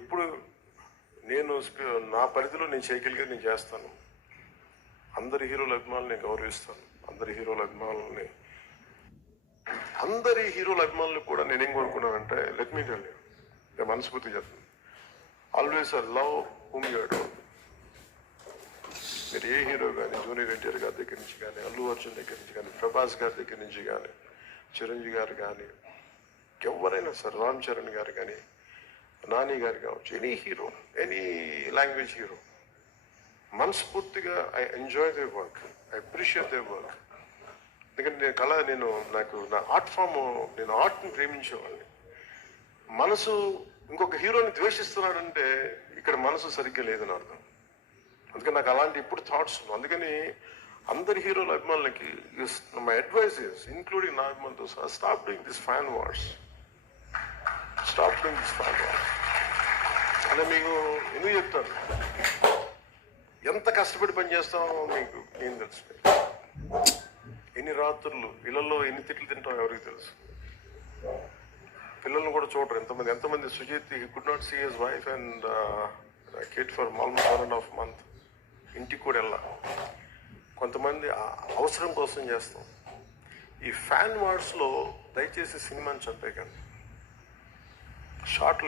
ఎప్పుడు నేను నా పరిధిలో నేను చేయగలిగేది నేను చేస్తాను. అందరి హీరోల అభిమానులు నేను గౌరవిస్తాను. అందరి హీరోల అభిమానులని అందరి హీరోల అభిమానులు కూడా నేనేం కోరుకున్నానంటే లెట్ మీ టెల్ నేను మనస్ఫూర్తి చెప్తాను always I love whom you మీరు ఏ హీరో కానీ జూనియర్ ఎన్టీఆర్ గారి దగ్గర నుంచి కానీ అల్లు అర్జున్ దగ్గర నుంచి కానీ ప్రభాస్ గారి దగ్గర నుంచి కానీ చిరంజీవి గారు కానీ ఎవరైనా సార్ రామ్ చరణ్ గారు కానీ నాని గారు కావచ్చు any hero any language hero మనస్ఫూర్తిగా I enjoy the work I appreciate the work ఎందుకంటే నేను కళ నేను నాకు నా ఆర్ట్ ఫామ్ నేను ఆర్ట్ని ప్రేమించేవాడిని. మనసు ఇంకొక హీరోని ద్వేషిస్తున్నాడంటే ఇక్కడ మనసు సరిగ్గా లేదని అర్థం. అందుకని నాకు అలాంటి ఇప్పుడు థాట్స్ అందుకని అందరి హీరోల అభిమానులకి మై అడ్వైస్ ఇస్ ఇంక్లూడింగ్ నా అభిమానులతో stop doing this fan wars stop doing this అంటే మీకు ఎందుకు చెప్తాను ఎంత కష్టపడి పని చేస్తామో మీకు ఏం తెలుసు? ఎన్ని రాత్రులు ఇళ్ళలో ఎన్ని తిట్లు తింటాం ఎవరికి తెలుసు? పిల్లల్ని కూడా చూడరు ఎంతమంది. ఎంతమంది Sujith he could not see his wife and kid for almost one and half month ఇంటికి కూడా వెళ్ళా. కొంతమంది అవసరం కోసం చేస్తాం. ఈ ఫ్యాన్ వార్డ్స్లో దయచేసి సినిమాని చంపేయకండి. shortly